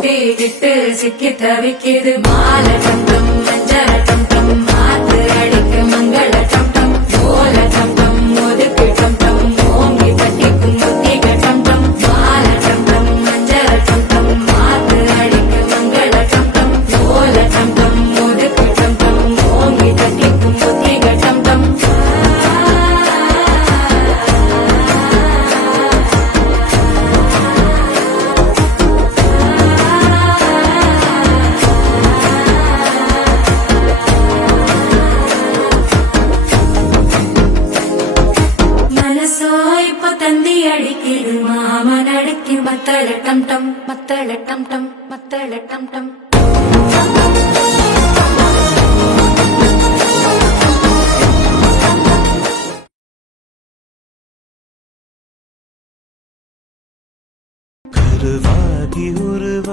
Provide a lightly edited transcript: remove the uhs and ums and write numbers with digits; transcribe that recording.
கிட்டு சிக்கி தவிக்குது மாலை டம் டம் மஞ்சள டம் டம் மாத்து அடிக்கு மங்கள டம் டம் ஓல டம் டம் ஒதுக்கு டம் டம் ஓங்கி தட்டிக்கும் முத்திக டம் டம் மாலை டம் டம் மஞ்சள டம் டம் மாத்து அடிக்கு மங்கள டம் டம் ஓல டம் டம் ஒதுக்கு டம் டம் ஓங்கி தட்டிக்கும் முத்திக டம் டம் மனசோ இப்ப தந்தி அடிக்குது மாமன் அடிக்கு மத்தள டம் டம் மத்தள டம் டம் மத்தள டம் டம் கருவாகி உருவ